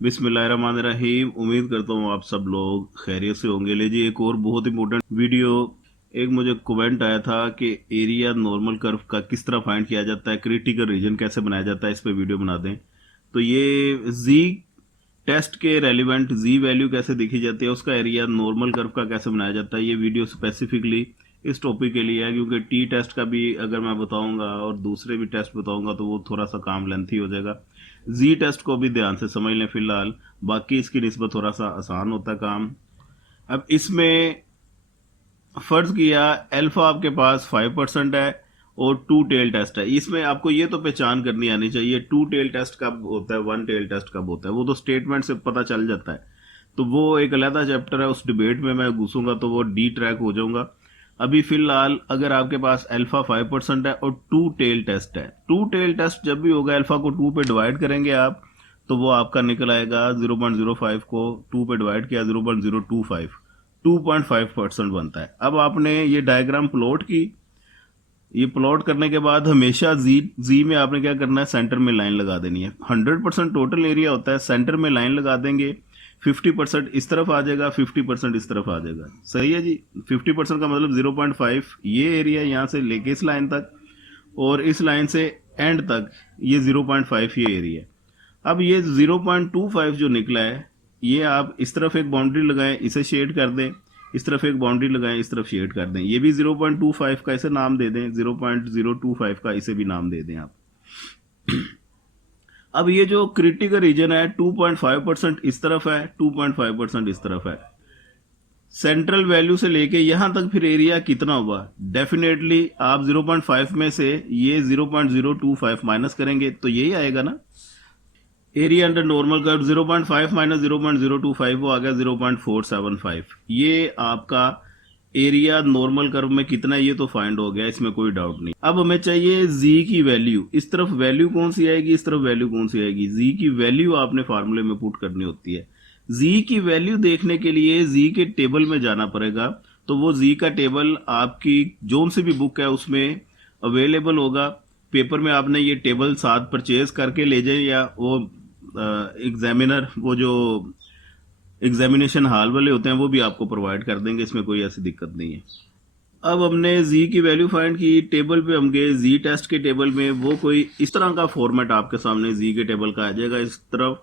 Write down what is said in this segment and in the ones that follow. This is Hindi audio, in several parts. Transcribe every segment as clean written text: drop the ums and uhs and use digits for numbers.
बिस्मिल्लाहिर्रहमानिर्रहीम। उम्मीद करता हूँ आप सब लोग खैरियत से होंगे। ले जी, एक और बहुत इंपॉर्टेंट वीडियो। एक मुझे कमेंट आया था कि एरिया नॉर्मल कर्व का किस तरह फाइंड किया जाता है, क्रिटिकल रीजन कैसे बनाया जाता है, इस पे वीडियो बना दें। तो ये जी टेस्ट के रेलिवेंट जी वैल्यू कैसे देखी जाती है, उसका एरिया नॉर्मल कर्व का कैसे बनाया जाता है, ये वीडियो स्पेसिफिकली इस टॉपिक के लिए है। क्योंकि टी टेस्ट का भी अगर मैं बताऊंगा और दूसरे भी टेस्ट बताऊंगा तो वो थोड़ा सा काम लेंथी हो जाएगा। जी टेस्ट को भी ध्यान से समझ लें फिलहाल, बाकी इसकी निस्बत थोड़ा सा आसान होता है काम। अब इसमें फर्ज किया अल्फा आपके पास 5% है और टू टेल टेस्ट है। इसमें आपको ये तो पहचान करनी आनी चाहिए टू टेल टेस्ट कब होता है, वन टेल टेस्ट कब होता है। वो तो स्टेटमेंट से पता चल जाता है, तो वो एक अलग चैप्टर है, उस डिबेट में मैं घुसूंगा तो वो डी ट्रैक हो जाऊंगा। अभी फिलहाल अगर आपके पास अल्फा 5% है और टू टेल टेस्ट है, टू टेल टेस्ट जब भी होगा अल्फा को टू पे डिवाइड करेंगे आप, तो वो आपका निकल आएगा 0.05 को टू पे डिवाइड किया 0.025, 2.5% बनता है। अब आपने ये डायग्राम प्लॉट की, ये प्लॉट करने के बाद हमेशा जी जी में आपने क्या करना है, सेंटर में लाइन लगा देनी है। 100% टोटल एरिया होता है, सेंटर में लाइन लगा देंगे, 50% इस तरफ आ जाएगा, 50% इस तरफ आ जाएगा। सही है जी। 50% का मतलब 0.5 ये एरिया यहाँ से लेके इस लाइन तक, और इस लाइन से एंड तक ये 0.5 ये एरिया। अब ये 0.25 जो निकला है, ये आप इस तरफ एक बाउंड्री लगाएं, इसे शेड कर दें, इस तरफ एक बाउंड्री लगाएं, इस तरफ शेड कर दें, ये भी 0.25 का इसे नाम दे दें, 0.025 का इसे भी नाम दे दें आप। अब ये जो क्रिटिकल रीजन है 2.5% इस तरफ है, 2.5% इस तरफ है। सेंट्रल वैल्यू से लेके यहां तक फिर एरिया कितना होगा, डेफिनेटली आप 0.5 में से ये 0.025 माइनस करेंगे तो यही आएगा ना। Area under normal curve 0.5 minus 0.025 वो आ गया 0.475। ये आपका एरिया नॉर्मल कर्व में कितना है ये तो फाइंड हो गया, इसमें कोई डाउट नहीं। अब हमें चाहिए जी की वैल्यू। इस तरफ वैल्यू कौन सी आएगी, इस तरफ वैल्यू कौन सी आएगी। जी की वैल्यू आपने फार्मूले में पुट करनी होती है। जी की वैल्यू देखने के लिए जी के टेबल में जाना पड़ेगा। तो वो जी का टेबल आपकी जोन से भी बुक है उसमें अवेलेबल होगा। पेपर में आपने ये टेबल साथ परचेज करके ले जाए, या वो एग्जामिनर, वो जो एग्जामिनेशन हॉल वाले होते हैं वो भी आपको प्रोवाइड कर देंगे, इसमें कोई ऐसी दिक्कत नहीं है। अब हमने जी की वैल्यू फाइंड की, टेबल पे हम गए जी टेस्ट के टेबल में। वो कोई इस तरह का फॉर्मेट आपके सामने जी के टेबल का आ जाएगा। इस तरफ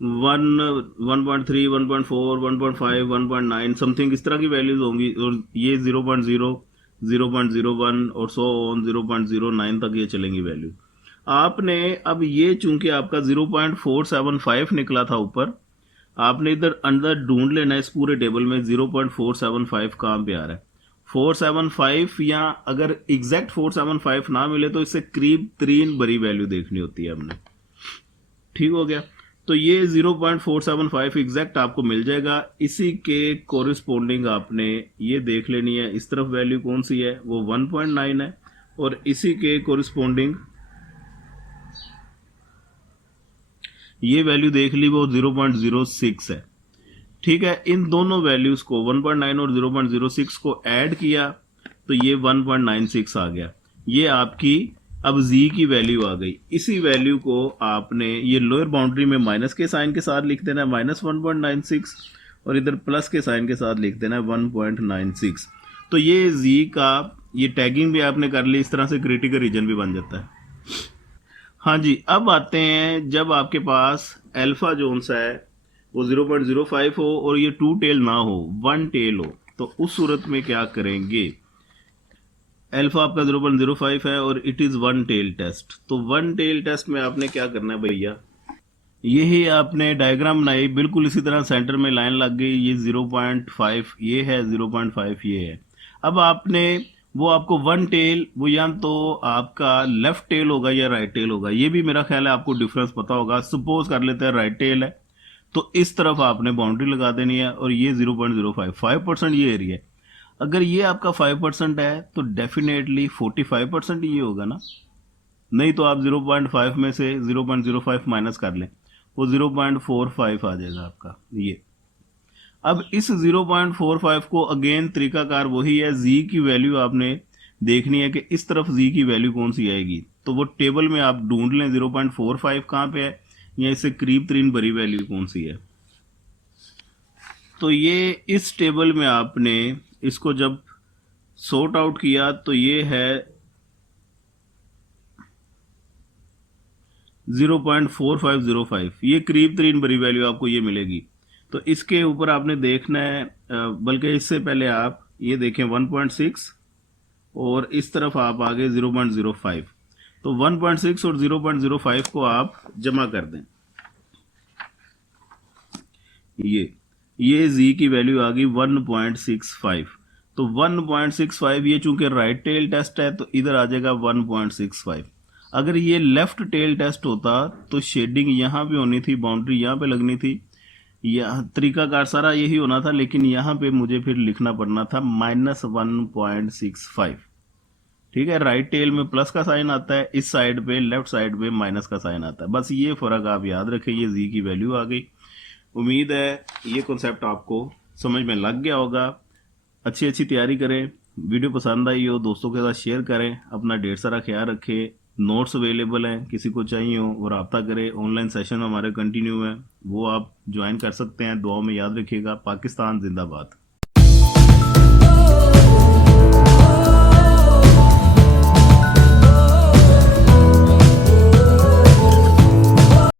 1.3 1.4 1.5 1.9 समथिंग इस तरह की वैल्यूज होंगी, और ये 0.0 0.01 और सो ऑन 0.09 तक ये चलेंगी वैल्यू। आपने अब ये चूंकि आपका 0.475 निकला था ऊपर, आपने इधर अंदर ढूंढ लेना है इस पूरे टेबल में 0.475 कहां पे आ रहा है। 475, या अगर एग्जैक्ट 475 ना मिले तो इससे करीब 3 बड़ी वैल्यू देखनी होती है हमने। ठीक हो गया। तो ये 0.475 एग्जैक्ट आपको मिल जाएगा। इसी के कोरिस्पोंडिंग आपने ये देख लेनी है, इस तरफ वैल्यू कौन सी है, वो 1.9 है, और इसी के कोरिस्पोंडिंग ये वैल्यू देख ली, वो 0.06 है। ठीक है, इन दोनों वैल्यूज को 1.9 और 0.06 को ऐड किया तो ये 1.96 आ गया। ये आपकी अब z की वैल्यू आ गई। इसी वैल्यू को आपने ये लोअर बाउंड्री में माइनस के साइन के साथ लिख देना है -1.96, और इधर प्लस के साइन के साथ लिख देना है 1.96। तो ये z का ये टैगिंग भी आपने कर ली, इस तरह से क्रिटिकल रीजन भी बन जाता है। हाँ जी, अब आते हैं जब आपके पास अल्फा जोन सा है वो 0.05 हो और ये टू टेल ना हो, वन टेल हो, तो उस सूरत में क्या करेंगे। अल्फा आपका 0.05 है और it is one tail test. तो वन टेल टेस्ट में आपने क्या करना है भैया, यही आपने डायग्राम बनाई, बिल्कुल इसी तरह सेंटर में लाइन लग गई, ये 0.5 ये है, 0.5 ये है। अब आपने वो आपको वन टेल, वो या तो आपका लेफ्ट टेल होगा या राइट टेल होगा, ये भी मेरा ख्याल है आपको डिफरेंस पता होगा। सपोज कर लेते हैं राइट टेल है, तो इस तरफ आपने बाउंड्री लगा देनी है, और ये 0.05 5% ये एरिया है। अगर ये आपका 5% है तो डेफिनेटली 45% ये होगा ना। नहीं तो आप 0.5 में से 0.05 माइनस कर लें, वो 0.45 आ जाएगा आपका ये। अब इस 0.45 को अगेन तरीकाकार वही है, जी की वैल्यू आपने देखनी है कि इस तरफ जी की वैल्यू कौन सी आएगी। तो वो टेबल में आप ढूंढ लें 0.45 कहाँ पे है, या इससे करीब तरीन बड़ी वैल्यू कौन सी है। तो ये इस टेबल में आपने इसको जब सॉर्ट आउट किया तो ये है 0.4505, ये करीब तरीन बड़ी वैल्यू आपको ये मिलेगी। तो इसके ऊपर आपने देखना है, बल्कि इससे पहले आप ये देखें 1.6 और इस तरफ आप आगे 0.05। तो 1.6 और 0.05 को आप जमा कर दें। ये जी की वैल्यू आ गई 1.65। तो 1.65 ये चूंकि राइट टेल टेस्ट है तो इधर आ जाएगा 1.65। अगर ये लेफ्ट टेल टेस्ट होता तो शेडिंग यहाँ पे होनी थी, बाउंड्री यहाँ पे लगनी थी, यह तरीकाकार सारा यही होना था, लेकिन यहाँ पे मुझे फिर लिखना पड़ना था -1.65। ठीक है, राइट टेल में प्लस का साइन आता है, इस साइड पे लेफ्ट साइड पे माइनस का साइन आता है। बस ये फर्क आप याद रखें, ये जी की वैल्यू आ गई। उम्मीद है ये कॉन्सेप्ट आपको समझ में लग गया होगा। अच्छी तैयारी करें, वीडियो पसंद आई हो दोस्तों के साथ शेयर करें, अपना ढेर सारा ख्याल रखें। नोट्स अवेलेबल हैं, किसी को चाहिए हो वो रब्ता करें। ऑनलाइन सेशन हमारे कंटिन्यू है, वो आप ज्वाइन कर सकते हैं। दुआ में याद रखिएगा। पाकिस्तान जिंदाबाद।